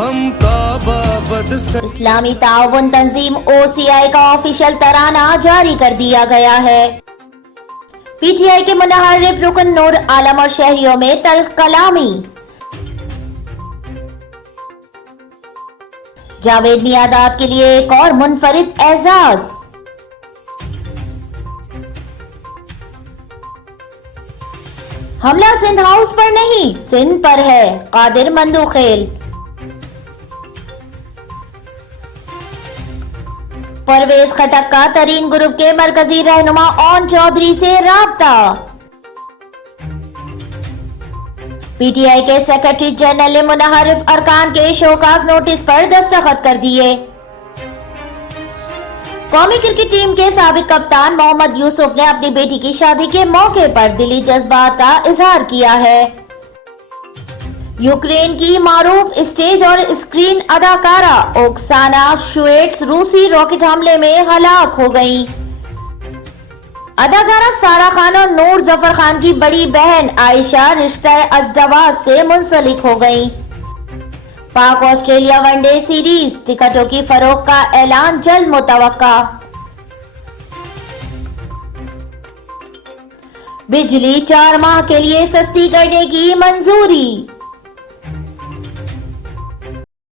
ہم کعبہ بد سے اسلامی تعاون تنظیم OCI کا آفیشیل ترانہ جاری کر دیا گیا ہے۔ PTI کے منحرف رکن نور عالم اور شہریوں میں تلخ کلامی۔ جاوید میاداد کے لیے ایک اور منفرد اعزاز۔ حملہ سندھ ہاؤس پر نہیں، سندھ پر ہے، قادر مندوخیل۔ پرویز خٹک کا ترین گروپ کے مرکزی رہنما اون چودھری سے رابطہ۔ PTI کے سیکرٹری جنرل نے منحرف ارکان کے شوکاز نوٹس پر دستخط کر دیے۔ قومی کرکٹ ٹیم کے سابق کپتان محمد یوسف نے اپنی بیٹی کی شادی کے موقع پر دلی جذبات کا اظہار کیا ہے۔ یوکرین کی معروف اسٹیج اور اسکرین اداکارہ اوکسانا شویٹس روسی راکٹ حملے میں ہلاک ہو گئیں۔ اداکارہ سارہ خان اور نور ظفر خان کی بڑی بہن عائشہ رشتہ ازدواج سے منسلک ہو گئیں۔ پاک آسٹریلیا ون ڈے سیریز ٹکٹوں کی فروخت کا اعلان جلد متوقع۔ بجلی 4 ماہ کے لیے سستی کرنے کی منظوری۔